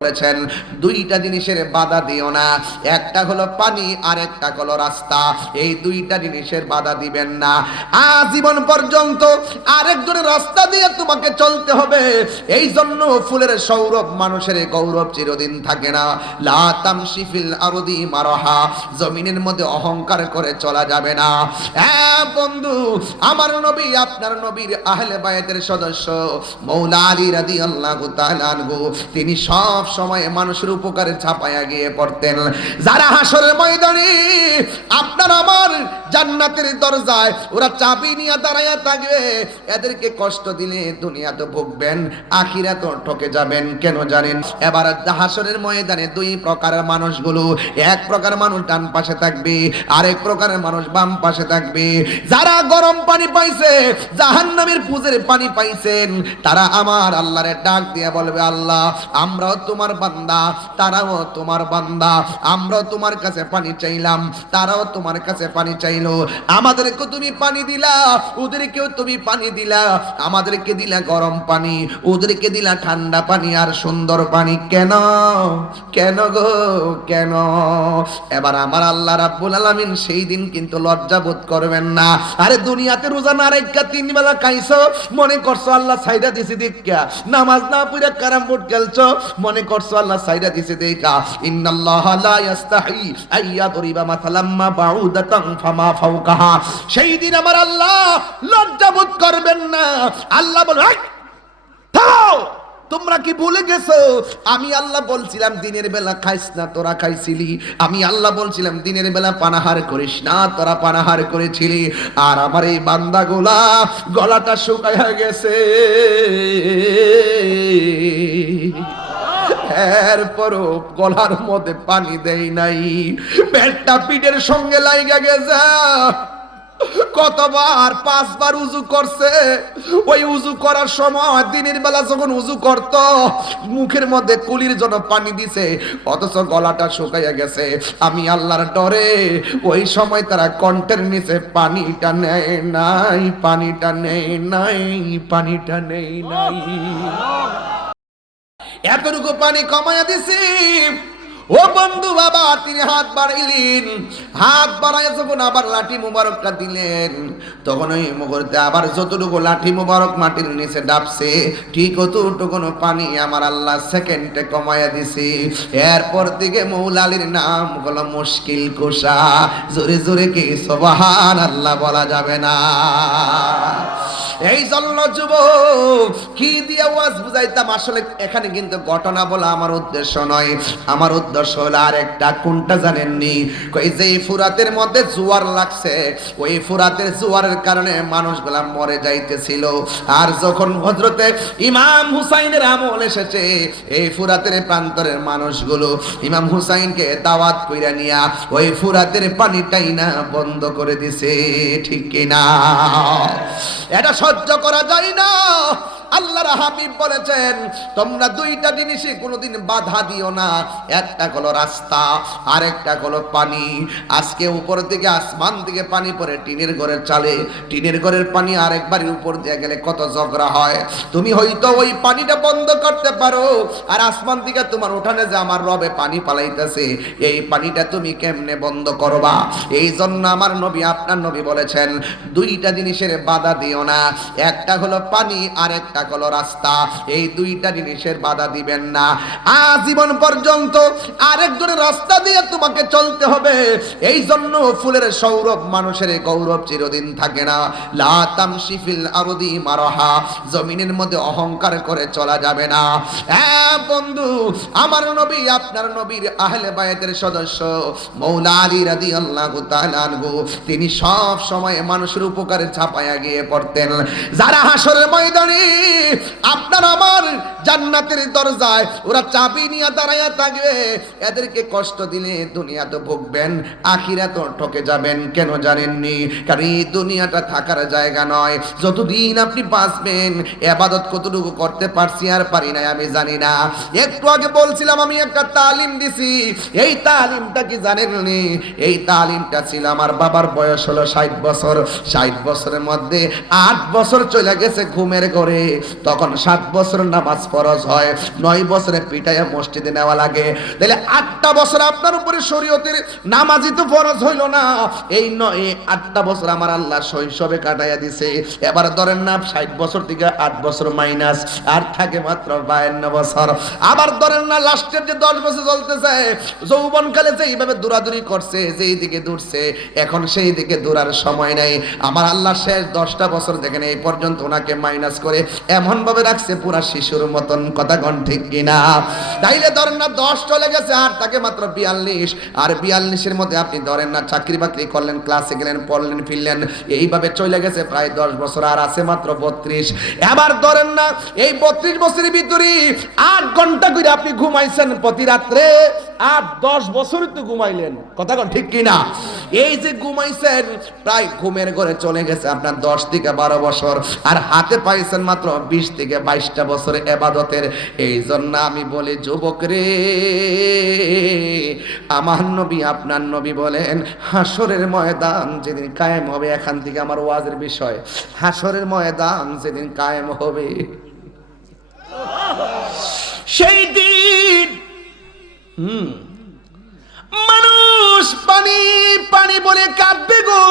বলেছেন দুইটা জিনিসের বাধা দিও না, একটা হলো পানি আর একটা হলো রাস্তা। এই দুইটা জিনিসের বাধা দিবেন না। আজীবন পর্যন্ত আরেকজনের রাস্তা দিয়ে তোমাকে চলতে হবে। এই জন্য ফুলের সৌরভ মানুষের গৌরব চিরদিন থাকে না। লা তামশি ফিল আরদি মারহা, জমিনের মধ্যে অহংকার করে চলা যাবে না। হ্যাঁ বন্ধু, আমার নবী আপনার নবীর আহলে বায়াতের সদস্য মৌলা আলী রাদিয়াল্লাহু তাআলা আনহু, তিনি সব সময় মানুষের উপকারে ছাপায়া গিয়ে পড়তেন। যারা হাসরের ময়দানে আপনার আমার জান্নাতের দরজায় ওরা চাবি নিয়ে দাঁড়ায়া থাকবে, এদেরকে কষ্ট দিলে দুনিয়াতে ভুগবেন, আখিরাতে ঠকে যাবেন। কেন জানেন? এবার হাসরের ময়দানে দুই প্রকারের মানুষগুলো, এক প্রকার মানুষ ডান পাশে থাকবে, আরেক প্রকারের মানুষ বাম পাশে থাকবে। যারা গরম পানি পাইছে, জাহান্নামের পুজের পানি পাইছেন, তারা আমার আল্লাহরে ডাক দিয়ে বলবে, আল্লাহ আমরাও তোমার বান্দা, তারাও তোমার বান্দা, আমরাও তোমার কাছে পানি চাইলাম, তারাও তোমার কাছে পানি চাইলো। আমাদেরকে তুমি পানি দিলা, ওদেরকেও তুমি পানি দিলা, আমাদেরকে দিলা গরম পানি, ওদেরকে দিলা ঠান্ডা পানি আর সুন্দর পানি। কেন কেন গো কেন? এবার আমার আল্লাহ রাব্বুল আলামিন সেই দিন কিন্তু লজ্জা বোধ করবেন না। আরে দুনিয়াতে রোজা না রেখা 3 বেলা খাইছো, মনে করছো আল্লাহ সাইডা দিছে দেখা, নামাজ না পড়ে ক্যারাম বোর্ড খেলছো, মনে করছো আল্লাহ সাইডা দিছে দেখা। ইন্নাল্লাহা লা ইস্তাহি আইয়াদরিবা মাসালাম মা বাউদাতান ফামা ফাওকাহা। সেই দিন আমার আল্লাহ লজ্জা বোধ করবেন না। আল্লাহ বলে, থামো, তোমরা কি ভুলে গেছো আমি আল্লাহ বলছিলাম দিনের বেলা খাইস না, তোরা খাইছিলি। আমি আল্লাহ বলছিলাম দিনের বেলা পানাহার করিস না, তোরা পানাহার করেছিলি। আর আমার এই বান্দাগুলা গলাটা শুকায়া গেছে, এরপরও গলার মধ্যে পানি দেই নাই, পেটটা পিঠের সঙ্গে লাইগা গেছে। কতবার 5 বার উযু করছে। ওই উযু করার সময় দিনের বেলা যখন উযু করত, মুখের মধ্যে কুলির জন্য পানি দিছে, অথচ গলাটা শুকাইয়া গেছে। আমি আল্লাহর ডরে ওই সময় তারা কণ্ঠের নিচে পানিটা নেয় নাই, পানিটা নেয় নাই, পানিটা নেয় নাই। এতটুকু পানি কমায়া দিছি। ও বন্ধু বাবা, তিনি হাত বাড়াইলেন, হাত বাড়াইয়া যখন আবার লাঠি মুবারকটা দিলেন, তখন ওই মুহূর্তে আবার যতটুকু লাঠি মুবারক মাটির নিচে ডাবছে, ঠিক অতটুকু পানি আমার আল্লাহ সেকেন্ডে কমাইয়া দিছি। এরপর থেকে মৌলা আলীর নাম হলো মুশকিল কুশা। জোরে জোরে কি সুবহানাল্লাহ বলা যাবে না? এই জন্য যুবক কি দিয়ে ওয়াজ বুঝাইতাম, আসলে এখানে কিন্তু ঘটনা বলা আমার উদ্দেশ্য নয়। আমার উদ্দেশ্য হলো আরেকটা। কোনটা জানেননি? কই যে ফুরাতের মধ্যে জোয়ার লাগছে, ওই ফুরাতের জোয়ারের কারণে মানুষগুলা মরে যাইতেছিল। আর যখন হযরতে ইমাম হুসাইনের আমল এসেছে, এই ফুরাতের প্রান্তরের মানুষগুলো ইমাম হুসাইনকে দাওয়াত কইরা নিয়া ওই ফুরাতের পানিটাই না বন্ধ করে দিছে। ঠিক কি না? এটা সহ্য করা যায় না। আল্লাহর হাবিব বলেছেন, তোমরা দুইটা জিনিসে কোনোদিন বাধা দিও না, একটা হলো রাস্তা আর একটা হলো পানি। আজকে উপর থেকে আসমান থেকে পানি পড়ে টিনের ঘরের চালে, টিনের ঘরের পানি আরেকবারের উপর দিয়ে গেলে কত ঝগড়া হয়। তুমি হয়তো ওই পানিটা বন্ধ করতে পারো, আর আসমান থেকে তোমার উঠানে যে আমার রবে পানি পালাইতেছে, এই পানিটা তুমি কেমনে বন্ধ করবা? এই জন্য আমার নবী আপনার নবী বলেছেন, দুইটা জিনিসের বাধা দিও না, একটা হলো পানি আর একটা হলো রাস্তা। এই দুইটা জিনিসের বাধা দিবেন না। আজীবন পর্যন্ত আরেকজনের রাস্তা দিয়ে তোমাকে চলতে হবে। এই জন্য ফুলের সৌরভ মানুষের গৌরব চিরদিন থাকে না। লা তামশি ফিল আরদি মারহা, জমিনের মধ্যে অহংকার করে চলা যাবে না। হ্যাঁ বন্ধু, আমার নবী আপনার নবীর আহলে বায়াতের সদস্য মৌলা আলী রাদিয়াল্লাহু তাআলা আনহু, তিনি সব সময় মানুষের উপকারে ছাপায়া গিয়ে পড়তেন। যারা হাসরের ময়দানে আপনার আমার জান্নাতের দরজায় ওরা চাবি নিয়ে দাঁড়ায়া থাকবে, এদেরকে কষ্ট দিলে দুনিয়াতে ভুগবেন, আখিরাতে ঠকে যাবেন। কেন জানেননি? কারণ এই দুনিয়াটা থাকার জায়গা নয়। যতদিন আপনি বাঁচবেন, ইবাদত কতটুকু করতে পারছি আর পারি না আমি জানি না। একটু আগে বলছিলাম আমি একটা তালিম দিছি। এই তালিমটা কি জানেননি? এই তালিমটা ছিল আমার বাবার বয়স হলো 60 বছর। 60 বছরের মধ্যে 8 বছর চলে গেছে ঘুমের ঘরে, তখন 7 বছর নামাজ পড়ে ফরজ হয়, 9 বছরে পিটাইয়া মসজিদে নেওয়া লাগে। তাহলে 8টা বছর আপনার উপরে শরীয়তের নামাজই তো ফরজ হইল না। এই 8টা বছর আমার আল্লাহ শৈশবে কাটাইয়া দিছে। এবার ধরেন না 60 বছর থেকে 8 বছর মাইনাস, আর থাকে মাত্র 52 বছর। আবার ধরেন না লাস্টের যে 10 বছর চলতেছে, যৌবনকালে যে এইভাবে দৌড়াদৌড়ি করছে, যেই দিকে দৌড়ছে, এখন সেই দিকে দৌড়ার সময় নাই। আমার আল্লাহ শেষ 10টা বছর দেখেন এই পর্যন্ত ওনাকে মাইনাস করে এমন ভাবে রাখছে পুরা শিশুর মতন। কথা কোন ঠিক কিনা? তাইলে ধরেন না 10 চলে গেছে, আর তাকে মাত্র 42। আর 42-এর মধ্যে আপনি ধরেন না চাকরি বাকরি করলেন, ক্লাসে গেলেন, পড়লেন, ফিরলেন, এইভাবে চলে গেছে প্রায় 10 বছর, আর আছে মাত্র 32। এবার ধরেন না এই 32 বছরের ভিতরে 8 ঘন্টা করে আপনি ঘুমাইছেন প্রতি রাত্রে, আর 10 বছর তো ঘুমাইলেন। কথা কোন ঠিক কিনা? এই যে ঘুমাইছেন, প্রায় ঘুমের ঘরে চলে গেছে আপনার 10 থেকে 12 বছর, আর হাতে পাইছেন মাত্র 20 থেকে 22টা বছর ইবাদতের। এই জন্য আমি বলি যুবক রে, আমার নবী আপনার নবী বলেন হাসরের ময়দান যেদিন কায়েম হবে, এখান থেকে আমার ওয়াজের বিষয়, হাসরের ময়দান যেদিন কায়েম হবে সেই দিন মানুষ পানি পানি বলে কাঁদবে গো।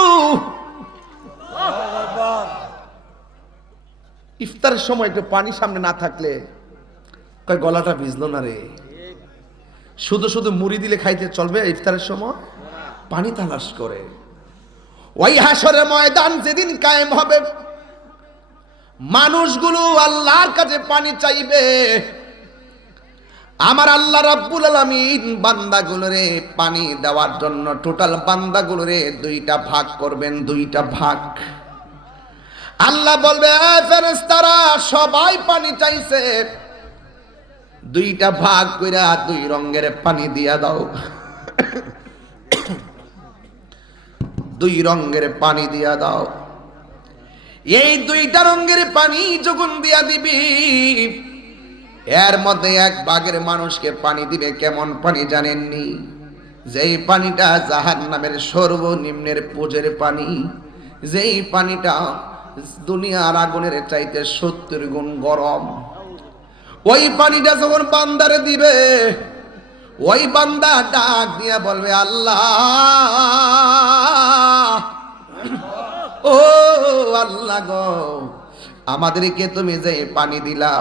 ইফতারের সময় একটু পানি সামনে না থাকলে কয় গলাটা ভিজলো না রে। শুধু শুধু মুড়ি দিলে খাইতে চলবে? ইফতারের সময় পানি তালাশ করে। ওই হাসরের ময়দান যেদিন কায়েম হবে, মানুষগুলো আল্লাহর কাছে পানি চাইবে। আমার আল্লাহ রাব্বুল আলামিন বান্দাগুলোরে পানি দেওয়ার জন্য টোটাল বান্দাগুলোরে 2টা ভাগ করবেন, 2টা ভাগ। আল্লাহ বলবে ফেরেশতারা সবাই পানি চাইছে, 2টা ভাগ কইরা 2 রঙের পানি দিয়া দাও। 2 রঙের পানি দিয়া দাও। এই 2টা রঙের পানি যখন দিয়া দিবি, এর মধ্যে 1 ভাগের মানুষকে পানি দিবে। কেমন পানি জানেননি? যেই পানিটা জাহান্নামের সর্বনিম্নের পুজের পানি, যেই পানিটা দুনিয়ার আগুনের চাইতে 70 গুণ গরম। ওই পানিটা যখন বান্দারে দিবে, ওই বান্দা ডাক দিয়া বলবে আল্লাহ, ও আল্লাহ গো, আমাদেরকে তুমি যে পানি দিলা,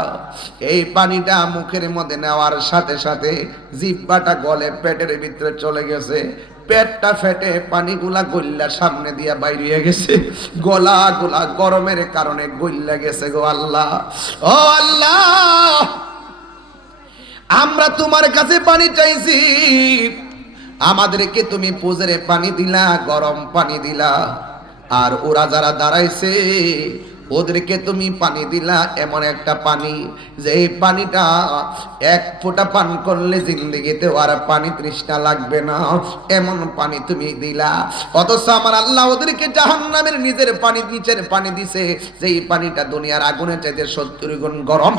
এই পানিটা মুখের মধ্যে নেওয়ার সাথে সাথে জিহ্বাটা গলে পেটের ভিতরে চলে গেছে, পেটটা ফেটে পানিগুলা গল্লা সামনে দিয়া বাইরে হয়ে গেছে, গলা গুলা গরমের কারণে গল্লা গেছে গো আল্লাহ। ও আল্লাহ, আমরা তোমার কাছে পানি চাইছি, আমাদেরকে তুমি পুজরে পানি দিলা, গরম পানি দিলা, আর ওরা যারা দাঁড়াইছে ওদেরকে তুমি পানি দিলা এমন একটা পানি, যে এই পানিটা 1 ফোঁটা পান করলে জিন্দেগিতে আর পানি তৃষ্ণা লাগবে না, এমন পানি তুমি দিলা। অথচ আমার আল্লাহ ওদেরকে জাহান্নামের নিজের পানি, নিচের পানি দিছে, যেই পানিটা দুনিয়ার আগুনের চাইতে 70 গুণ গরম।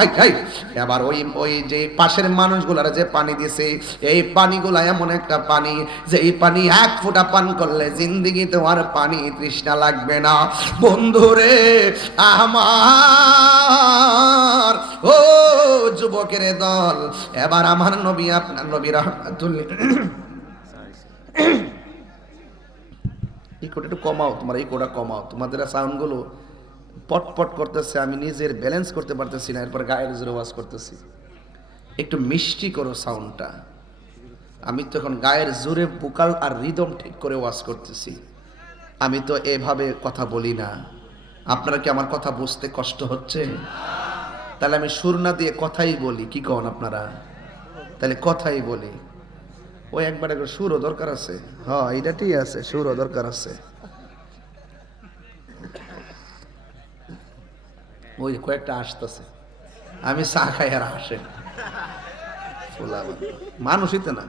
এবার ওই যে পাশের মানুষগুলার যে পানি দিছে, এই পানিগুলা এমন একটা পানি, যে এই পানি 1 ফোঁটা পান করলে জিন্দেগিতে আর পানি তৃষ্ণা লাগবে না। বন্ধুরে আমার, ও যুবকের দল, এবার আমার নবী আপনার নবী রাহমাতুল্লাহ, এই কোটা একটু কমাও, তোমার এই কোটা কমাও, তোমাদের সাউন্ড গুলো পটপট করতেছে, আমি নিজের ব্যালেন্স করতে পারতেছি না, এরপর গায়ের জোরে ওয়াজ করতেছি। একটু মিষ্টি করো সাউন্ডটা। আমি তো এখন গায়ের জোরে ভোকাল আর রিদম ঠিক করে ওয়াজ করতেছি, আমি তো এভাবে কথা বলি না। আপনারা কি আমার কথা বুঝতে কষ্ট হচ্ছে? তাহলে আমি সুর না দিয়ে কথাই বলি, কি কন আপনারা? তাহলে কথাই বলি। ওই একবার একবার সুরও দরকার আছে। হ্যাঁ, এটা ঠিক আছে, সুরও দরকার আছে। ওই কয়েকটা আসতেছে, আমি চা খাই আর আসে মানুষই তো না।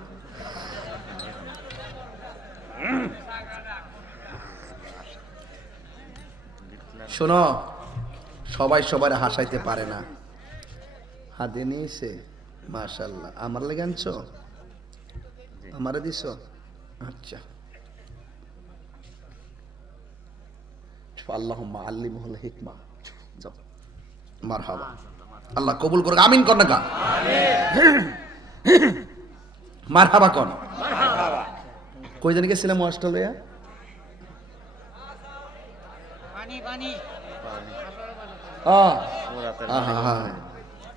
শোনো, সবাই সবার হাসাইতে পারে না। হাতে নিয়েছে, মাশাআল্লাহ। আমার লেগে আনছো? আমারে দিছ? আচ্ছা, আল্লাহুম্মা আল্লিমহুল হিকমা। যাও, মারহাবা। আল্লাহ কবুল করুক, আমিন কর না কা মারহাবা কোন কই জানি গেছিলাম অস্ট্রেলিয়া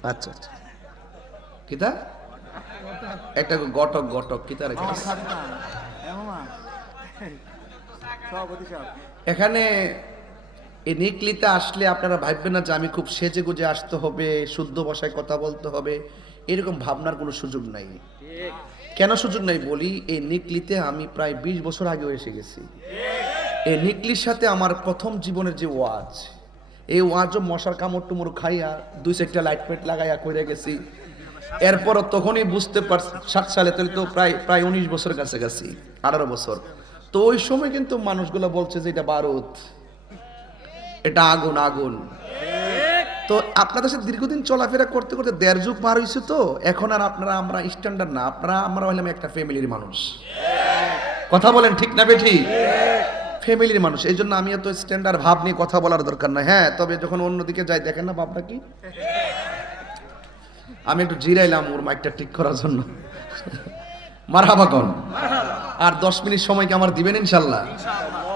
আচ্ছা আচ্ছা কিতা একটা গটক গটক কিতা রেখে এখানে এই নিকলিতে আসলে আপনারা ভাববেন না যে আমি খুব সেজে গুজে আসতে হবে, শুদ্ধ ভাষায় কথা বলতে হবে, এরকম ভাবনার কোনো সুযোগ নাই। কেন সুযোগ নাই বলি, এই নিকলিতে আমি প্রায় 20 বছর আগেও এসে গেছি। এই নিকলির সাথে আমার প্রথম জীবনের যে ওয়াজ, এই ওয়াজও মশার কামড় টুমড় খাইয়া 2-4টা লাইট পেট লাগাইয়া কইরা গেছি। এরপর তখনই বুঝতে পারছি 60 সালে, তাহলে তো প্রায় 19 বছর কাছে গেছি, 18 বছর। তো ওই সময় কিন্তু মানুষগুলো বলছে যে এটা বারুদ, এটা আগুন আগুন। তো আপনাদের সাথে দীর্ঘদিন চলাফেরা করতে করতে 1.5 যুগ পার হয়েছে। তো এখন আর আপনারা আমরা স্ট্যান্ডার্ড না, আমরা হইলাম একটা ফ্যামিলির মানুষ। কথা বলেন ঠিক না বেঠি? ফ্যামিলির মানুষ। এই জন্য আমি এত স্ট্যান্ডার্ড ভাব নিয়ে কথা বলার দরকার নাই। হ্যাঁ, তবে যখন অন্যদিকে যাই দেখেন না ভাবটা কি। আমি একটু জিরাইলাম ওর মাইকটা ঠিক করার জন্য। মারহাবা কোন। আর 10 মিনিট সময় কি আমার দিবেন ইনশাআল্লাহ?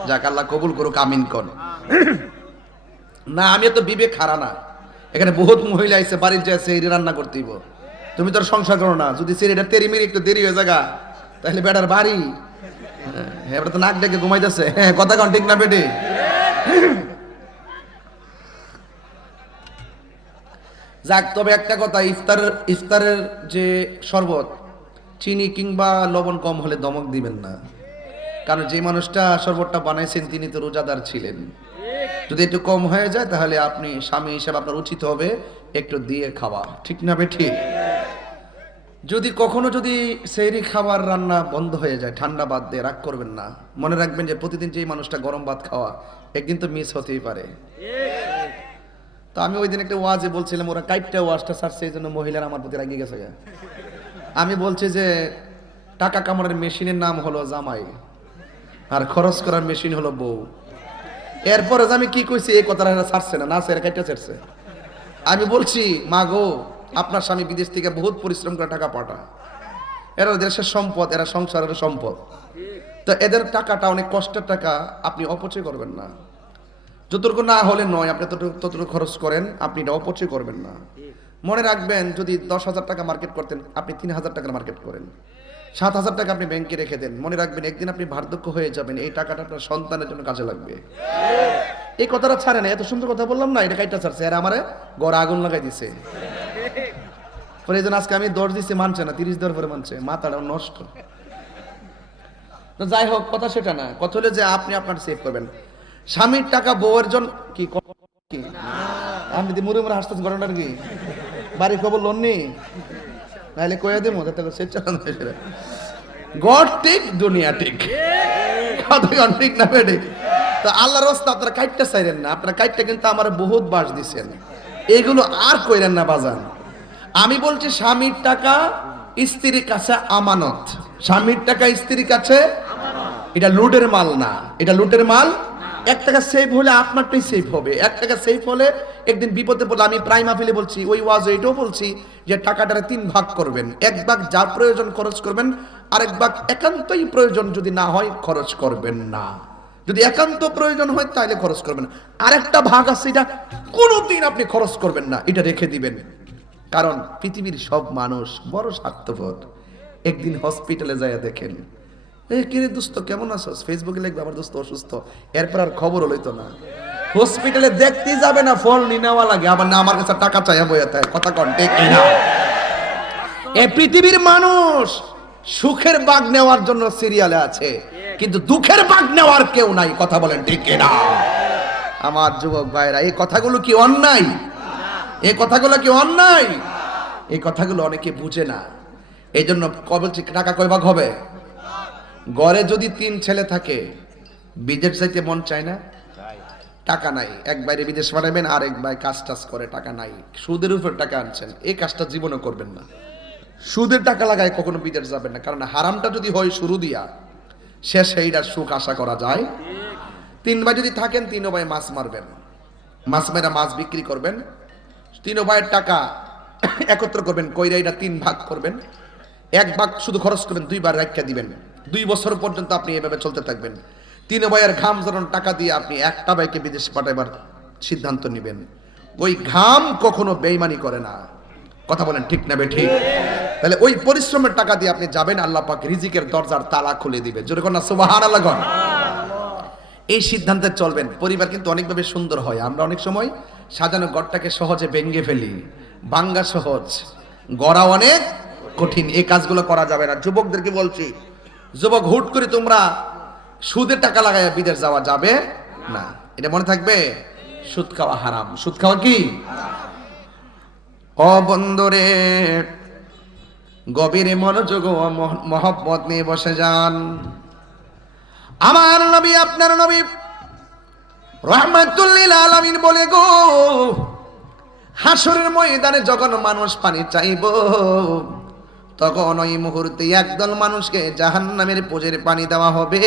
যাক, আল্লাহ কবুল করুক, আমিন কোন। না, আমি তো বিবেক হারা না। এখানে বহুত মহিলা আইছে, বাড়ির যায় সেরি রান্না করতে দিব। তুমি তো সংসার করো না, যদি সেরিটা তেরি মিনিট একটু দেরি হয়ে যাগা তাহলে বেটার বাড়ি এবার তো নাক ডেকে ঘুমাইতেছে। হ্যাঁ, কথা কন ঠিক না বেটি? যাক, তবে একটা কথা, ইফতারের যে শরবত, চিনি কিংবা লবণ কম হলে দমক দিবেন না। কারণ যে মানুষটা শরবতটা বানাইছেন তিনি তো রোজাদার ছিলেন। যদি একটু কম হয়ে যায় তাহলে আপনি স্বামী হিসেবে আপনার উচিত হবে একটু দিয়ে খাওয়া, ঠিক না বেঠি? যদি কখনো সেহরি খাবার রান্না বন্ধ হয়ে যায়, ঠান্ডা বাদ দিয়ে রাগ করবেন না। মনে রাখবেন যে প্রতিদিন যেই মানুষটা গরম ভাত খাওয়া, একদিন তো মিস হতেই পারে। তো আমি ওই দিন একটা ওয়াজে বলছিলাম, ওরা কাইটটা ওয়াজটা ছাড়ছে, এই জন্য মহিলারা আমার প্রতি রাগিয়ে গেছে। আমি বলছি যে টাকা কামানোর মেশিনের নাম হলো জামাই, আর খরচ করার মেশিন হলো বউ। এরপরে আমি কি কইছি, এই কথাটা ছাড়ছে না, সেরা কাইটটা ছাড়ছে। আমি বলছি, মা গো, আপনার স্বামী বিদেশ থেকে বহুত পরিশ্রম করে টাকা পাঠায়, এরা দেশের সম্পদ, এরা সংসারের সম্পদ। তো এদের টাকাটা অনেক কষ্টের টাকা, আপনি অপচয় করবেন না। যতটুকু না হলে নয়, আপনি ততটুকু খরচ করেন, আপনি এটা অপচয় করবেন না। মনে রাখবেন, যদি 10,000 টাকা মার্কেট করতেন, আপনি 3,000 টাকার মার্কেট করেন। 7,000 টাকা আপনি ব্যাংকে রেখে দেন। মনে রাখবেন, একদিন আপনি বার্ধক্য হয়ে যাবেন, এই টাকাটা আপনার সন্তানের জন্য কাজে লাগবে। এই কথাটা ছাড়ে না। এত সুন্দর কথা বললাম না, এটা কাইটা ছাড়ছে, আর আমারে গড় আগুন লাগাই দিছে। পরে এই জন্য আজকে আমি 10 দিচ্ছি, মানছে না, 30 দেওয়ার পরে মানছে, মাথাটা নষ্ট। তো যাই হোক, কথা সেটা না। কথা হলো যে আপনি আপনার সেভ করবেন। স্বামীর টাকা বউয়ের জন্য কি আমি দি মুড়ে মুড়ে হাসতেছি, ঘটনার কি বাড়ি খবর লোন নি নাইলে কয়ে দেবো, সে চালানো গড ঠিক, দুনিয়া ঠিক, কথা ঠিক না বেটে? তো আল্লাহর রাস্তা আপনারা কাইটটা চাইলেন না, আপনারা কাইটটা কিন্তু আমার বহুত বাস দিচ্ছেন, এগুলো আর কইরেন না বাজান। আমি বলছি, স্বামীর টাকা স্ত্রীর কাছে আমানত। স্বামীর টাকা স্ত্রীর কাছে এটা লুটের মাল না, এটা লুটের মাল। 1 টাকা সেভ হলে আপনারটাই সেভ হবে। 1 টাকা সেভ হলে একদিন বিপদে পড়লে, আমি প্রায় মাহফিলে বলছি, ওই ওয়াজ এটাও বলছি যে টাকাটারে 3 ভাগ করবেন। 1 ভাগ যা প্রয়োজন খরচ করবেন, আরেক ভাগ একান্তই প্রয়োজন যদি না হয় খরচ করবেন না। যদি একান্ত প্রয়োজন হয় তাহলে খরচ করবেন। আরেকটা ভাগ আছে, এটা কোনোদিন আপনি খরচ করবেন না, এটা রেখে দিবেন। কারণ পৃথিবীর সব মানুষ বড় স্বার্থপর। একদিন হসপিটালে যায় দেখেন, কিরে দোস্ত কেমন আছোস, ফেসবুকে লিখবে আমার দোস্ত অসুস্থ, এরপর আর খবর লইতো না। হসপিটালে দেখতে যাবে না, ফল নি নেওয়া লাগে, আবার না আমার কাছে টাকা চাইয়া বইয়া থাকে। কথা কন ঠিক না? এই পৃথিবীর মানুষ সুখের ভাগ নেওয়ার জন্য সিরিয়ালে আছে, কিন্তু দুঃখের ভাগ নেওয়ার কেউ নাই। কথা বলেন ঠিক না? আমার যুবক ভাইরা, এই কথাগুলো কি অন্যায়? এই কথাগুলো কি অন্যায়? এই কথাগুলো অনেকে বুঝে না। এই জন্য বলছি, টাকা কয় ভাগ হবে? ঘরে যদি 3 ছেলে থাকে, বিদেশ যাইতে মন চায় না, টাকা নাই, এক বাইরে বিদেশ পাঠাবেন, আর এক ভাই কাজ টাজ করে, টাকা নাই, সুদের উপর টাকা আনছেন, এই কাজটা জীবনে করবেন না। সুদের টাকা লাগায় কখনো বিদেশ যাবেন না, কারণ হারামটা যদি হয় শুরু দিয়া, শেষ এইটার সুখ আশা করা যায়। 3 ভাই যদি থাকেন, 3 ভাই মাছ মারবেন, মাছ মেরা মাছ বিক্রি করবেন, তিন ভাইয়ের টাকা একত্র করবেন, কইরা এটা 3 ভাগ করবেন, 1 ভাগ শুধু খরচ করবেন, 2 বার রাখা দিবেন। 2 বছর পর্যন্ত আপনি এভাবে চলতে থাকবেন। 3 ভাইয়ের ঘাম ঝরানো টাকা দিয়ে আপনি একটা ভাইকে বিদেশ পাঠাবার সিদ্ধান্ত নেবেন। ওই ঘাম কখনো বেঈমানি করে না। কথা বলেন ঠিক না বে ঠিক? তাহলে ওই পরিশ্রমের টাকা দিয়ে আপনি যাবেন, আল্লাহ পাক রিজিকের দরজার তালা খুলে দিবে। জোরে কোন সুবহানাল্লাহ কোন। এই সিদ্ধান্তে চলবেন। পরিবার কিন্তু অনেকভাবে সুন্দর হয়। আমরা অনেক সময় সাজানো ঘরটাকে সহজে ভেঙে ফেলি। ভাঙ্গা সহজ, গড়া অনেক কঠিন। এই কাজগুলো করা যাবে না। যুবকদেরকে বলছি, যুবক হুট করে তোমরা সুদে টাকা লাগায় বিদেশ যাওয়া যাবে না, এটা মনে থাকবে। সুদ খাওয়া হারাম। সুদ খাওয়া কি? ও বন্ধুরে, গভীরে মনোযোগ ও মহব্বত নিয়ে বসে যান। আমার নবী, আপনার নবী রাহমাতুল লিল আলামিন বলে গো, হাসরের ময়দানে যখন মানুষ পানি চাইবো, তখন ওই মুহূর্তে একদল মানুষকে জাহান্নামের পোজের পানি দেওয়া হবে।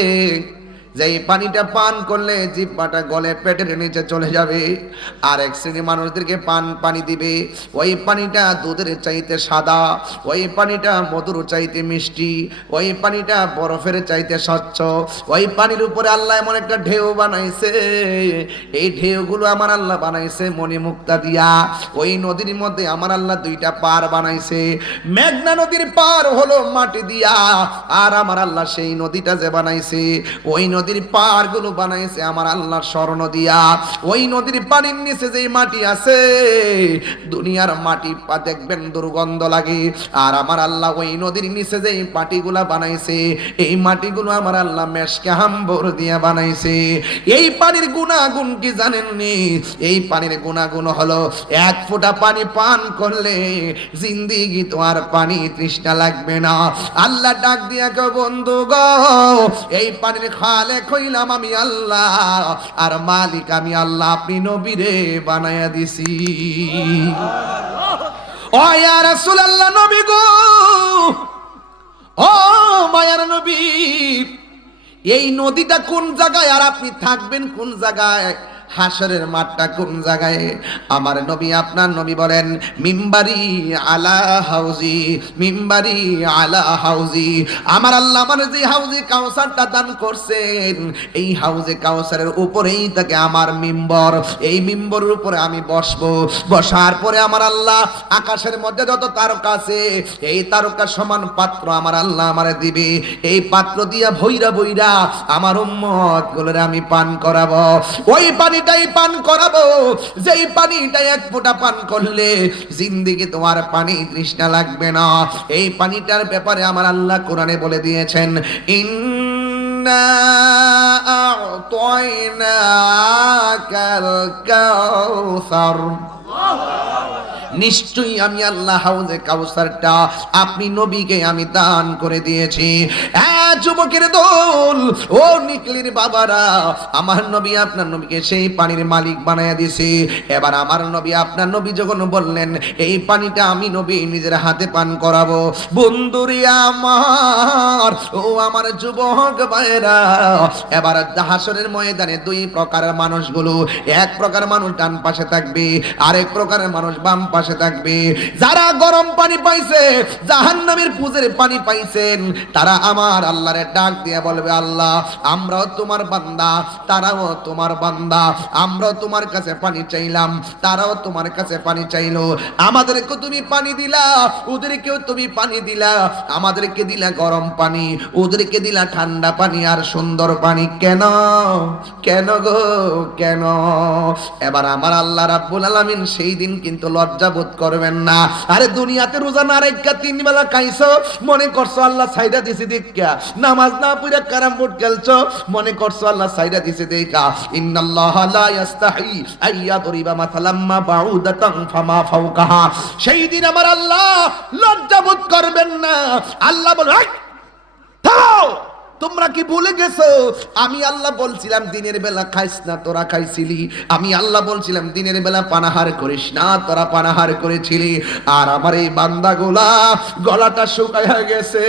যেই পানিটা পান করলে জিহ্বাটা গলে পেটের নিচে চলে যাবে। আর এক শ্রেণী মানুষদেরকে পানি দিবে, ওই পানিটা দুধের চাইতে সাদা, ওই পানিটা মধুর চাইতে মিষ্টি, ওই পানিটা বরফের চাইতে স্বচ্ছ। ওই পানির উপরে আল্লাহ এমন একটা ঢেউ বানাইছে, এই ঢেউগুলো আমার আল্লাহ বানাইছে মণিমুক্তা দিয়া। ওই নদীর মধ্যে আমার আল্লাহ 2টা পার বানাইছে। মেঘনা নদীর পার হলো মাটি দিয়া, আর আমার আল্লাহ সেই নদীটা যে বানাইছে, ওই নদীর পার গুলো বানাইছে আমার আল্লাহর স্বর্ণ দিয়া। ওই নদীর পানির নিচে যে মাটি আছে, দুনিয়ার মাটি দেখবেন দুর্গন্ধ লাগে, আর আমার আল্লাহ ওই নদীর নিচে যে মাটিগুলা বানাইছে, এই মাটিগুলো আমার আল্লাহ মেশকে হাম্বর দিয়া বানাইছে। এই পানির গুণাগুণ কি জানেননি? এই পানির গুণাগুণ হলো, 1 ফোঁটা পানি পান করলে জিন্দেগি তো আর পানি তৃষ্ণা লাগবে না। আল্লাহ ডাক দিয়া কয়, বন্ধু গো, এই পানির খালেক হইলাম আমি আল্লাহ, আর মালিক আমি আল্লাহ। আপনি নবীরে বানায়া দিছি। ও ইয়া রাসূলুল্লাহ, নবী গো, ও মায়ার নবী, এই নদীটা কোন জায়গায়, আর আপনি থাকবেন কোন জায়গায়? হাসরের মাঠটা কোন জায়গায়? আমার নবী, আপনার নবী বলেন, মিম্বারি আলা হাউজি, মিম্বারি আলা হাউজি। আমার আল্লাহ মানে যে হাউজে কাউসারটা দান করছেন, এই হাউজে কাউসারের উপরেই থাকে আমার মিম্বর। এই মিম্বরের উপরে আমি বসবো। বসার পরে আমার আল্লাহ আকাশের মধ্যে যত তারকা আছে, এই তারকা সমান পাত্র আমার আল্লাহ আমারে দিবে। এই পাত্র দিয়া ভৈরা ভৈরা আমার উম্মত গুলোরে আমি পান করাবো। ওই পানিটাই পান করাবো, যেই পানিটা 1 ফোঁটা পান করলে জিন্দেগি তোমার পানি তৃষ্ণা লাগবে না। এই পানিটার ব্যাপারে আমার আল্লাহ কোরআনে বলে দিয়েছেন, ইন্না আ'তাইনাকাল কাউসার। নিশ্চয়ই আমি আল্লাহ হাউজে কাউসারটা আপনি নবীকে আমি দান করে দিয়েছি। যুবকের দল, ও নিকলির বাবারা, আমার নবী আপনার নবীকে সেই পানির মালিক বানায়া দিয়েছে। এবার আমার নবী আপনার নবী যখন বললেন, এই পানিটা আমি নবী নিজের হাতে পান করাবো। বন্ধুরি আমার, ও আমার যুবক ভাইরা, এবার হাসরের ময়দানে 2 প্রকারের মানুষগুলো, 1 প্রকার মানুষ ডান পাশে থাকবে, আরেক প্রকারের মানুষ বাম পাশে থাকবে। যারা গরম পানি পাইছে, জাহান্নামের পুজের পানি পাইছেন, তারা আমার আল্লাহরে ডাক দিয়ে বলবে, আল্লাহ আমরাও তোমার বান্দা, তারাও তোমার বান্দা, আমরাও তোমার কাছে পানি চাইলাম, তারাও তোমার কাছে পানি চাইলো। আমাদেরকে তুমি পানি দিলা, ওদেরকেও তুমি পানি দিলা। আমাদেরকে দিলা গরম পানি, ওদেরকে দিলা ঠান্ডা পানি আর সুন্দর পানি। কেন? কেন গো, কেন? এবার আমার আল্লাহ রাব্বুল আলামিন সেই দিন কিন্তু লজ্জা বোধ করবেন না। আরে দুনিয়াতে রোজা না রেখা 3 বেলা খাইছো, মনে করছো আল্লাহ সাইডা দিছে দেখা, নামাজ না পড়ে ক্যারাম বোর্ড খেলছো, মনে করছো আল্লাহ সাইডা দিছে দেখা। ইন্নাল্লাহা লা ইস্তাহি আইয়াদরিবা মাসালাম মা বাউদাতান ফামা ফাওকাহা। সেই দিন আমার আল্লাহ লজ্জা বোধ করবেন না। আল্লাহ বলে, থামো, তোমরা কি ভুলে গেছো আমি আল্লাহ বলছিলাম দিনের বেলা খাইস না, তোরা খাইছিলি। আমি আল্লাহ বলছিলাম দিনের বেলা পানাহার করিস না, তোরা পানাহার করেছিলি। আর আমার এই বান্দাগুলা গলাটা শুকায়া গেছে।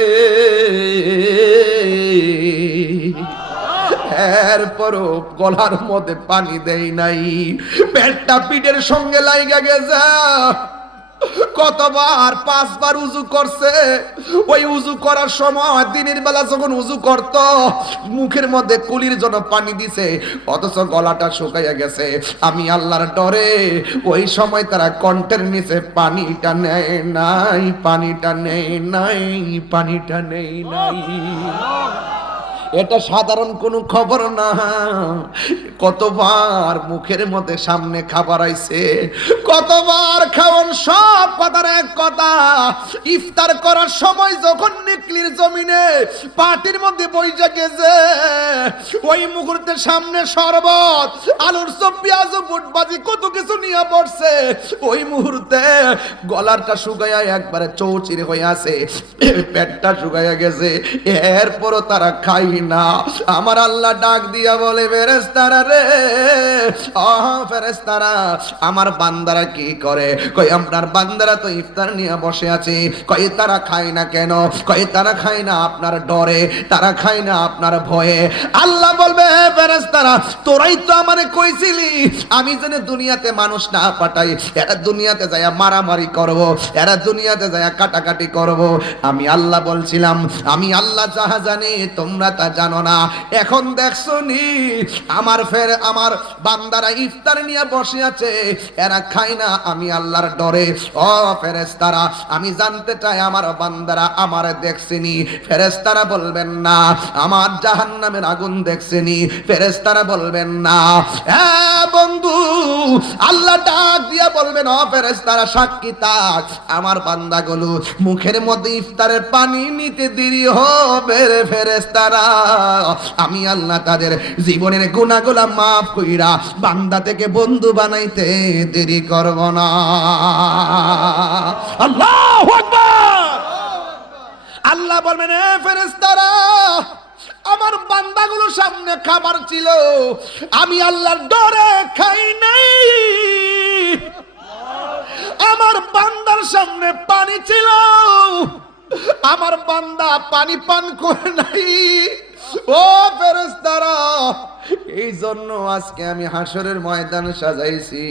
এরপরও গলার মধ্যে পানি দেই নাই, পেটটা পিঠের সঙ্গে লাইগা গেছে। কতবার 5 বার উযু করছে। ওই উযু করার সময় দিনের বেলা যখন উযু করত মুখের মধ্যে কুলির জন্য পানি দিছে, অথচ গলাটা শুকাইয়া গেছে। আমি আল্লাহর ডরে ওই সময় তারা কণ্ঠের নিচে পানিটা নেয় নাই, পানিটা নেয় নাই, পানিটা নেয় নাই। এটা সাধারণ কোনো খবর না। কতবার মুখের মধ্যে সামনে খাবার আইছে, কতবার খাওয়ান, সব কথার এক কথা। ইফতার করার সময় যখন নিকলির জমিনে পাটির মধ্যে বইজা গেছে, ওই মুহূর্তে সামনে শরবত, আলুর চপ, পেঁয়াজ, বুটবাজি কত কিছু নিয়ে পড়ছে। ওই মুহূর্তে গলাটা শুকাইয়া একবারে চৌচির হয়ে আছে, পেটটা শুকাইয়া গেছে। এরপরও তারা খাই না। আমার আল্লাহ ডাক দিয়া বলে, ফেরেশতারা রে, ফেরেশতারা, আমার বান্দারা কি করে? কই আপনার বান্দারা তো ইফতার নিয়ে বসে আছে। কই তারা খায় না কেন? কই তারা খায় না আপনার ডরে, তারা খায় না আপনার ভয়ে। আল্লাহ বলবে, ফেরেশতারা, তোরাই তো আমারে কইছিলি আমি যেন দুনিয়াতে মানুষ না পাঠাই, এরা দুনিয়াতে যায় মারামারি করব, এরা দুনিয়াতে যায় কাটাকাটি করব। আমি আল্লাহ বলছিলাম, আমি আল্লাহ যাহা জানি তোমরা তা জানো না। এখন দেখছো নি আমার বান্দারা ইফতার নিয়ে বসে আছে, এরা খায় না আমি আল্লাহর ডরে। ও ফেরেশতারা, আমি জানতে চাই আমার বান্দারা আমার দেখছেনি? ফেরেশতারা বলবেন না। আমার জাহান্নামের আগুন দেখছেনি? ফেরেশতারা বলবেন না। হ্যাঁ বন্ধু, আল্লাহ ডাক দিয়া বলবেন, ও ফেরেশতারা সাক্ষী থাক, আমার বান্দাগুলো মুখের মধ্যে ইফতারের পানি নিতে দেরি হবে রে ফেরেশতারা। আমি আল্লাহ তাদের জীবনের গুনাহগুলো মাফ কইরা বান্দা থেকে বন্ধু বানাইতে দেরি করব না। আল্লাহু আকবার। আল্লাহ বলবেন, এ ফেরেশতারা, আমার বান্দাগুলো সামনে খাবার ছিল, আমি আল্লাহর ডরে খাই নাই। আমার বান্দার সামনে পানি ছিল, আমার বান্দা পানি পান করে নাই। ও ফেরেশতারা, এই জন্য আজকে আমি হাসরের ময়দান সাজাইছি।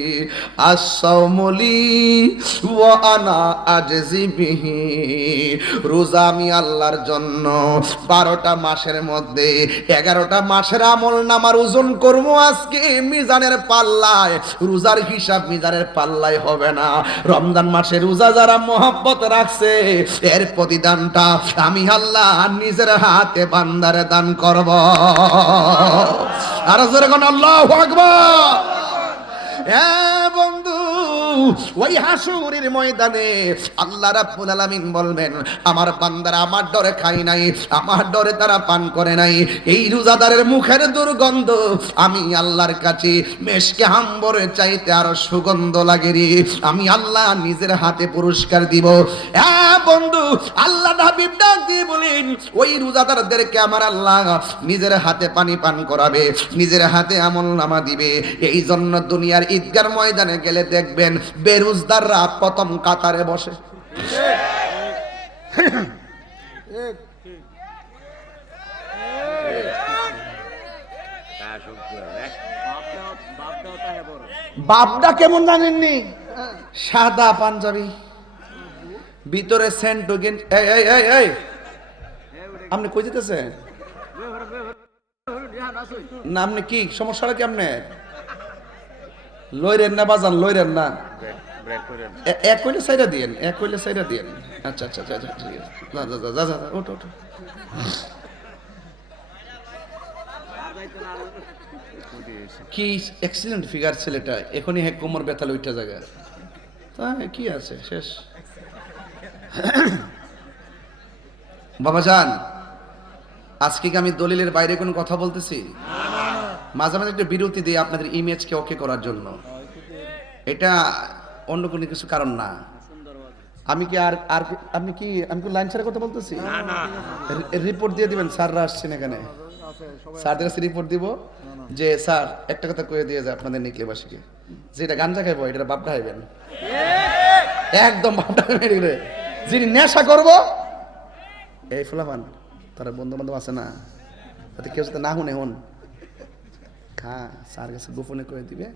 আস-সাওমুলি ওয়া আনা আজজি বিহি। রোজা আমি আল্লাহর জন্য 12টা মাসের মধ্যে 11টা মাসের আমল নামার ওজন করব আজকে মিজানের পাল্লায়। রোজার হিসাব মিজানের পাল্লায় হবে না। রমজান মাসে রোজা যারা মহব্বত রাখছে, এর প্রতিদানটা আমি আল্লাহ নিজের হাতে বান্দারে দান করব। আর জোরে কোন আল্লাহু আকবার। হ্যাঁ বন্ধু, ওই হাসরের ময়দানে আল্লাহ রাব্বুল আলামিন বলবেন, আমার বান্দারা আমার ডরে খায় নাই, আমার ডরে তারা পান করে নাই। এই রোজাদারের মুখের দুর্গন্ধ আমি আল্লাহর কাছে মেশকে আম্বরের চাইতে আরো সুগন্ধ লাগে রে। আমি আল্লাহ নিজের হাতে পুরস্কার দিব। হ্যাঁ বন্ধু, আল্লাহ হাবিব ডাক দিয়ে বলেন, ওই রোজাদারদেরকে আমার আল্লাহ নিজের হাতে পানি পান করাবে, নিজের হাতে আমলনামা দিবে। এই জন্য দুনিয়ার ঈদগার ময়দানে গেলে দেখবেন বেরোজদাররা প্রথম কাতারে বসে। বাপটা কেমন জানেননি? সাদা পাঞ্জাবি, ভিতরে সেন্ট। আপনি কই যেতেছেন না? আপনি কি সমস্যাটা কি? আপনি লইরেন না বাজান, লইরেন না, এক কইলে সাইডা দিয়েন, এক কইলে সাইডা দিয়েন। আচ্ছা আচ্ছা যা যা, ঠিক আছে, যা যা যা যা, ওঠো ওঠো। কি এক্সিলেন্ট ফিগার ছেলেটা, এখনই হ্যাঁ কোমর ব্যথা লইটা জায়গা, তা কি আছে শেষ। বাবা যান, আজকে কি আমি দলিলের বাইরে কোনো কথা বলতেছি? মাঝে মাঝে একটা বিরতি দিয়ে আপনাদের ইমেজকে ওকে করার জন্য, এটা অন্য কোনো কিছু কারণ না। আমি কি আর আর আপনি কি, আমি কি লাইন ছাড়া কথা বলতেছি? রিপোর্ট দিয়ে দিবেন, স্যাররা আসছেন এখানে, স্যারদের কাছে রিপোর্ট দিব যে স্যার একটা কথা কয়ে দিয়ে যায় আপনাদের নিকলিবাসীকে, যেটা গাঞ্জা খাইবো এটা বাপটা খাইবেন, একদম বাপটা খাইবে। যিনি নেশা করবো এই ফুলাফান, তারা বন্ধু বান্ধব আছে না, তাতে কেউ সাথে না শুনে হন, খা স্যার কাছে গোপনে করে দিবে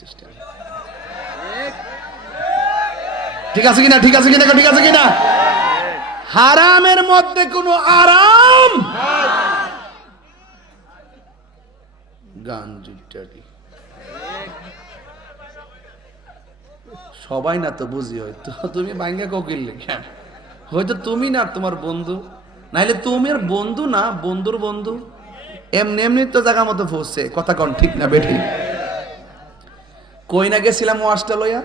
সিস্টেম। ঠিক আছে কিনা? ঠিক আছে কিনা? ঠিক আছে কিনা? হারামের মধ্যে কোনো আরাম গান ইত্যাদি সবাই না তো বুঝি, হয়তো তুমি বাইঙ্গা কোকিল কেন, হয়তো তুমি না তোমার বন্ধু, নাইলে তুমি আর বন্ধু না বন্ধুর বন্ধু, এমনি এমনি তো জায়গা মতো পৌঁছছে। কথা কন ঠিক না বেঠি? কই না গেছিলাম ওয়াশটা লইয়া,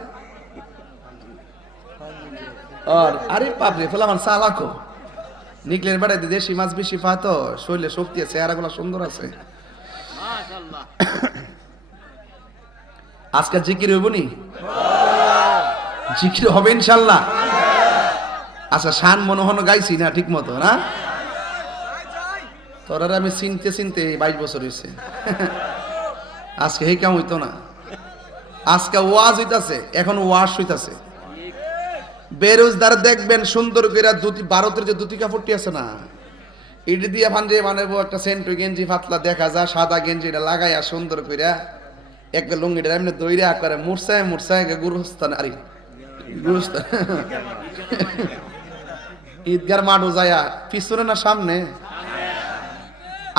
আর আরে বাপরে ফেলাম সালাকো নিকলের বেড়াইতে দেশি মাছ বেশি পাতো, শরীরে শক্তি আছে, চেহারাগুলো সুন্দর আছে। আজকে জিকির হইব নি? জিকির হবে ইনশাল্লাহ। আচ্ছা শান মনোহন গাইছি না ঠিক মতো না? তোরা আমি চিনতে চিনতে 22 বছর হয়েছে। আজকে হে কেমন হইতো না, আজকে ওয়াজ হইতাছে, এখন ওয়াশ হইতাছে। বেরোজদার দেখবেন সুন্দর করে ভারতের যে দুটি কাপড়টি আছে না, এটি দিয়ে ভাঞ্জে বানাবো একটা সেন্টু গেঞ্জি পাতলা দেখা যায়, সাদা গেঞ্জি এটা লাগাইয়া সুন্দর করে একটা লুঙ্গিটা এমনি দইরা করে মুরসায় মুরসায় গুরুস্থান আরে গুরুস্থান ঈদগার মাঠও যায়া পিছনে না সামনে,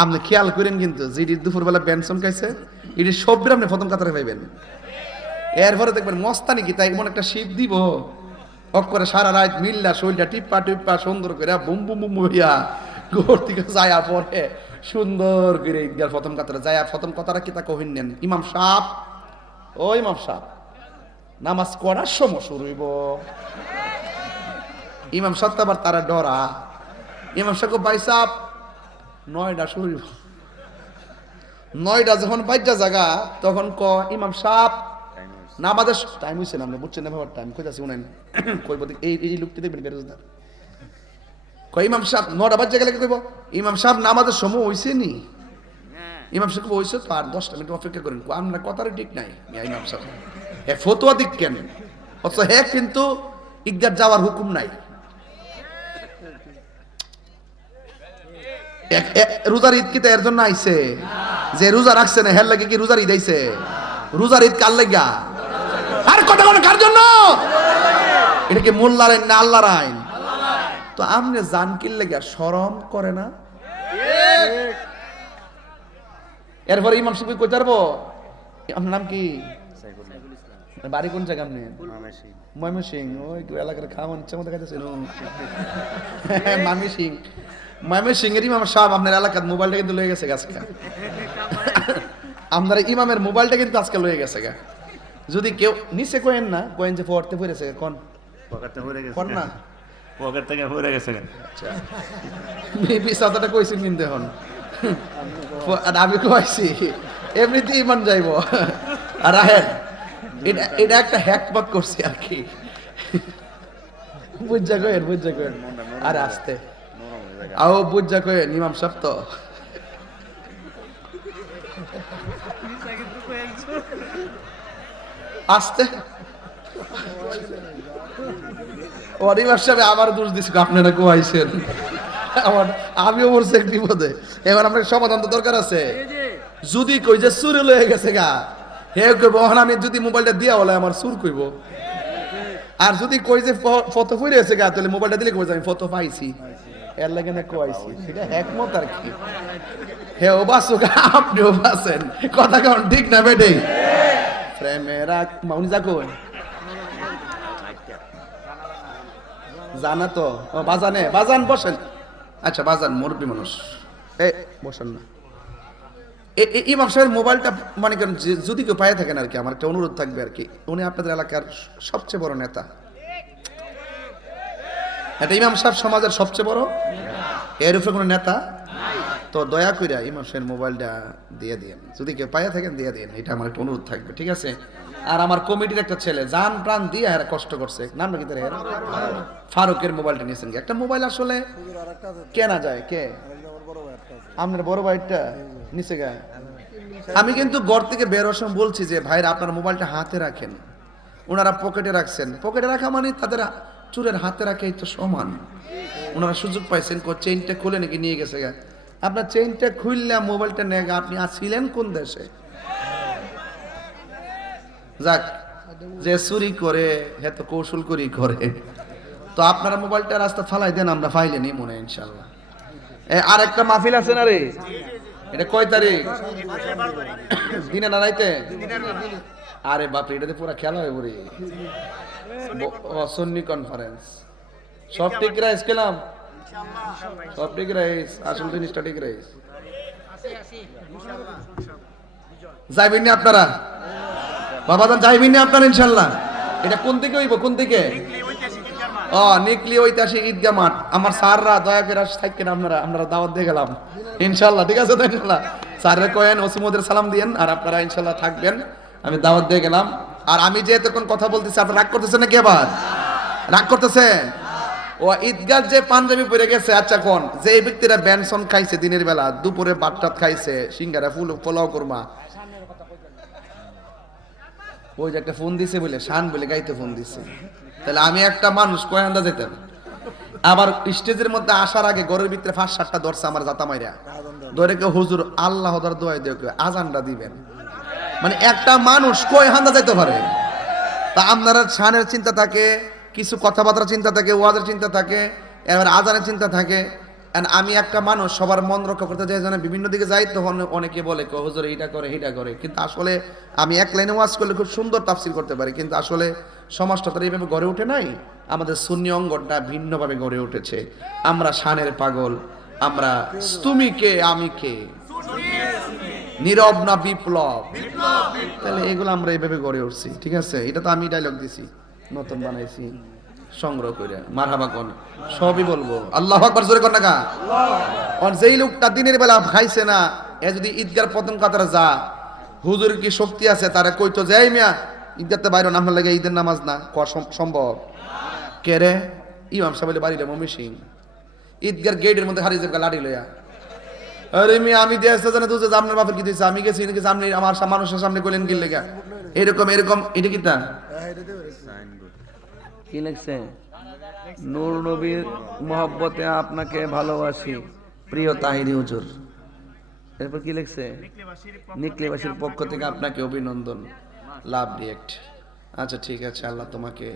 আপনি খেয়াল করেন কিন্তু যেটি দুপুরবেলা বেনসন খাইছে এটি সবরে আপনি প্রথম কাতারে পাইবেন। এরপরে দেখবেন মস্তানি কি তাই এমন একটা শিব দিব করে সারা রাত মিল্লা শরীরটা টিপ্পা টিপ্পা সুন্দর করে বুম বুম বুম হইয়া ঘর থেকে যায়া পরে সুন্দর করে ঈদগার প্রথম কাতারে যায়া প্রথম কথাটা কি তা কহিন নেন, ইমাম সাহেব ও ইমাম সাহেব নামাজ পড়ার সময় শুরু হইব। ইমাম সাহেব আবার তারা ডরা, ইমাম সাহেব ভাই সাহেব 9টা শুরু হইব। 9টা যখন বাইজা জায়গা তখন ক ইমাম সাহেব নামাজের টাইম হইছে না, আপনি বুঝছেন না ব্যাপারটা, আমি কইতাছি উনাইন কইব এই লোকটি দেখবেন বেরোজদার কই ইমাম সাহেব 9টা বাজে গেলে কইব ইমাম সাহেব নামাজের সময় হইছে নি? ইমাম সাহেব হইছে তো আর 10টা মিনিট অপেক্ষা করেন। আমরা কথার ঠিক নাই ইমাম সাহেব এ ফতোয়া দিক কেন, অথচ হে কিন্তু ঈদগাহ যাওয়ার হুকুম নাই। রোজার ঈদ কি এর জন্য আইছে যে রোজা রাখছে না, হের লাগে কি রোজার ঈদ আইছে? রোজার ঈদ কার লাগা? আর কথা কোন কার জন্য? এটা কি মোল্লার আইন না আল্লাহর আইন? তো আপনি জান কি লাগা শরম করে না? এরপরে ইমাম সাহেব কই পারবো আপনার নাম কি? বাড়ি কোন জায়গা? আপনি ময়মনসিং, ওই এলাকার খাওয়ান ইচ্ছা মতো খাইতেছেন ময়মনসিং। ময়মনসিং এর ইমাম সাহেব আপনার এলাকার মোবাইলটা কিন্তু লয়ে গেছে আজকে, আপনার ইমামের মোবাইলটা কিন্তু আজকে লয়ে গেছে গা। যদি কেউ নিচে কোয়েন না কোয়েন যে পড়তে পড়েছে কোন পকেটে পড়ে গেছে কোন না পকেট থেকে পড়ে গেছে। আচ্ছা মেবি সাদাটা কইছেন কিন্তু এখন আর আমি কইছি এমনিতে ইমান যাইব। আর আহেন এটা একটা হ্যাকবাক করছি আর কি, বুঝা কয়েন আর আসতে আও বুঝা কয়েন ইমাম সাহেব তো আসতে ইমাম সাহেব আবার দোষ দিচ্ছি আপনারা কোয়াইছেন আমার, আমিও বলছি এক বিপদে। এবার আমার সমাধান তো দরকার আছে। যদি কই যে চুরি লয়ে গেছে গা হে কইব আমি যদি মোবাইলটা দিয়া বলে আমার চুর কইব, আর যদি কই যে ফটো ফুরে আছে গা তাহলে মোবাইলটা দিলে কই আমি ফটো পাইছি এর লাগে না কইছি, ঠিক আছে একমত আর কি। হে ও বাসুক আপনিও বাসেন, কথা কেমন ঠিক না বেটে? প্রেমে রাখ মাউনি যা কই জানা তো বাজানে বাজান বসেন। আচ্ছা বাজান মুরব্বী মানুষ এ বসেন না। ইমাম সাহেবের মোবাইলটা মানে করেন যদি কেউ পায়ে থাকেন আর কি, আমার একটা অনুরোধ থাকবে আর কি, উনি আপনাদের এলাকার সবচেয়ে বড় নেতা, এটা ইমাম সাহেব সমাজের সবচেয়ে বড়, এর উপরে কোনো নেতা। তো দয়া করে ইমাম সাহেবের মোবাইলটা দিয়ে দিন, যদি কেউ পায়ে থাকেন দিয়ে দিন, এটা আমার একটা অনুরোধ থাকবে, ঠিক আছে? আর আমার কমিটির একটা ছেলে জান প্রাণ দিয়ে এরা কষ্ট করছে, নাম নাকি তার ফারুকের মোবাইলটা নিয়েছেন। একটা মোবাইল আসলে কেনা যায় কে? আপনার বড় ভাইটা নিচে গায়ে। আমি কিন্তু ঘর থেকে বেরোর সময় বলছি যে ভাইরা আপনার মোবাইলটা হাতে রাখেন, ওনারা পকেটে রাখছেন। পকেটে রাখা মানে তাদের চুরের হাতে রাখে তো সমান। ওনারা সুযোগ পাইছেন চেইনটা খুলে নাকি নিয়ে গেছে গা, আপনার চেইনটা খুললে মোবাইলটা নেগা, আপনি আসছিলেন কোন দেশে? যাক, যে চুরি করে হে তো কৌশল করি করে। তো আপনারা মোবাইলটা রাস্তা ফালাই দেন, আমরা ফাইলে নিই মনে ইনশাল্লাহ। আর একটা মাহফিল আছে না রে, এটা কয় তারিখ? দিনে না রাইতে? আরে বাপ, এটাতে পুরা খেলা হয় বলে। সুন্নি কনফারেন্স সব ঠিক রাইস কেলাম, সব ঠিক রাইস, আসল জিনিসটা ঠিক রাইস। যাইবেন না আপনারা? বাবাদান যাইবেন না আপনারা ইনশাল্লাহ? এটা কোন থেকে হইব, কোন থেকে? নিকলি ঐতিহাসিক ঈদগাহ মাঠ। আমার স্যাররা দয়া করে থাকেন, আপনারা দাওয়াত দিয়ে গেলাম ইনশাল্লাহ, ঠিক আছে তো ইনশাল্লাহ? স্যারের কয়েন ওসিমদের সালাম দিয়েন, আর আপনারা ইনশাল্লাহ থাকবেন, আমি দাওয়াত দিয়ে গেলাম। আর আমি যে এতক্ষণ কথা বলতেছি, আপনারা রাগ করতেছেন নাকি? আবার রাগ করতেছেন? ও ঈদগাহ যে পাঞ্জাবি পরে গেছে, আচ্ছা কোন যে ব্যক্তিরা বেনসন খাইছে দিনের বেলা, দুপুরে ভাত খাইছে, সিঙ্গারা পোলাও কুরমা, ওই যে একটা ফোন দিছে বলে শান বলে গাইতে ফোন দিছে, তাহলে আমি একটা মানুষ কয় আন্দা যেতাম। আবার স্টেজের মধ্যে আসার আগে ঘরের ভিতরে 5-7টা ধরছে আমার জাতা মাইরা, ধরে কে হুজুর আল্লাহ দর দোয়াই দেও, আজানটা দিবেন। মানে একটা মানুষ কয় হান্দা যাইতে পারে? তা আপনারা শানের চিন্তা থাকে, কিছু কথাবার্তার চিন্তা থাকে, ওয়াজের চিন্তা থাকে, এবার আজানের চিন্তা থাকে। আমি একটা মানুষ সবার মন রক্ষা করতে চাই, যেন বিভিন্ন দিকে যাই, তখন অনেকে বলে হুজুর এইটা করে এইটা করে, কিন্তু আসলে আমি এক লাইনে ওয়াজ করলে খুব সুন্দর তাফসীর করতে পারি, কিন্তু আসলে সমাজটা তো এইভাবে গড়ে ওঠে নাই। আমাদের সুন্নি অঙ্গনটা ভিন্নভাবে গড়ে উঠেছে। আমরা শানের পাগল, আমরা তুমি কে আমি কে, নীরব না বিপ্লব, তাহলে এগুলো আমরা এইভাবে গড়ে উঠছি, ঠিক আছে? এটা তো আমি ডায়লগ দিছি, নতুন বানাইছি সংগ্রহ করে, মারহাবা কোন সবই বলবো। আল্লাহু আকবার জোরে কোন না কা? আর যেই লোকটা দিনের বেলা খাইছে না, এ যদি ঈদগার প্রথম কাতারে যা, হুজুরের কি শক্তি আছে তারা কইতো যে এই মিয়া ঈদগাতে বাইরে নাম লাগে, ঈদের নামাজ না কোয়া সম্ভব? কে রে? ইমাম সাহেবের বাড়িতে মমি সিং ঈদগার গেটের মধ্যে হারিয়ে যাবে লাঠি লইয়া। আরে মিয়া আমি দেশে জানে তুই যে আপনার বাপের কি দিছে, আমি গেছি নাকি সামনে আমার মানুষের সামনে কইলেন কি লেগা এরকম এরকম, এটা কি তা কি লিখছে? নূর নবীর মহব্বতে আপনাকে ভালোবাসি প্রিয় তাহিরি হুজুর। এরপর কি লিখছে? নিকলিবাসীর পক্ষ থেকে আপনাকে অভিনন্দন, লাভ রিয়েক্ট। আচ্ছা ঠিক আছে, আল্লাহ তোমাকে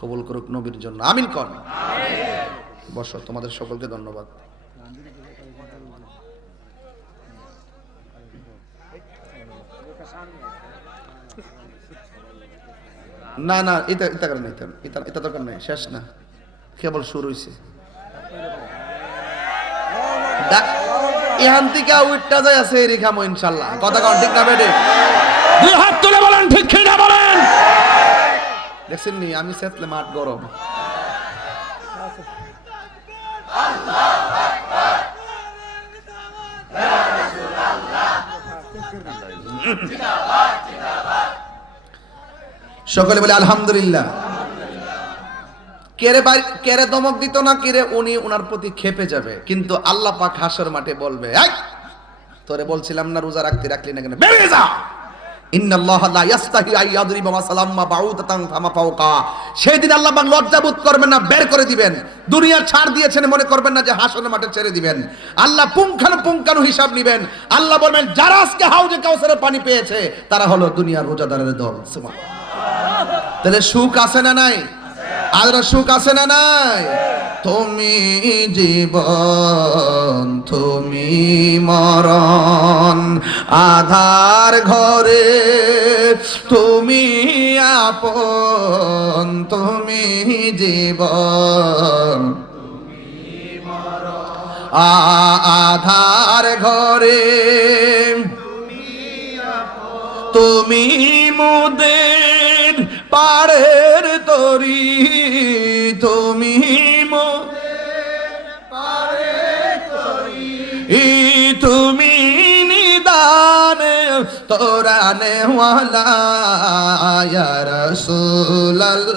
কবুল করুক নবীর জন্য, আমিন কর। বসো, তোমাদের সকলকে ধন্যবাদ। না না, এটা এটা কারণ নাই, এটা দরকার নাই, শেষ না, কেবল শুরু হইছে। এখান থেকে উইটটা যায় আছে এরি খামো ইনশাআল্লাহ। কথা কোন ঠিক না বেটে? দুই হাত তুলে বলেন ঠিক কি না বলেন? দেখছেন নি আমি সেতলে মাঠ গরম। আল্লাহু আকবার, ইয়া রাসূলুল্লাহ, জিন্দাবাদ জিন্দাবাদ। সকলে বলে আলহামদুলিল্লাহ। কেরে দমক দিত না, কেরে উনি ওনার প্রতি খেপে যাবে, কিন্তু আল্লাহ পাক হাসর মাঠে বলবে, এই তোরে বলছিলাম না রোজা রাখলি না কেন, বেরিয়ে যা। ইন্নাল্লাহা লা ইয়াস্তাহি আইয়াদরিবা মাসালাম্মা বাউদাতান ফামা ফাওকা। সেদিন আল্লাহ পাক লজ্জাবোধ করবেন না, বের করে দিবেন। দুনিয়া ছাড় দিয়েছেন মনে করবেন না যে হাসরের মাঠে ছেড়ে দিবেন। আল্লাহ পুঙ্খানু হিসাব নেবেন। আল্লাহ বলবেন যারা আজকে হাউজে কাউসারের পানি পেয়েছে তারা হলো দুনিয়ার রোজাদারের দল। সুবহানাল্লাহ। তাহলে সুখ আছে না নাই? আর সুখ আছে না নাই? তুমি জীবন তুমি মরণ, আধার ঘরে তুমি আপন, তুমি জীবন আধার ঘরে তুমি মুদের পাড়ের তরি, তুমি তুমি নিদানে তোরানে ওয়ালা ইয়া রাসূলুল্লাহ।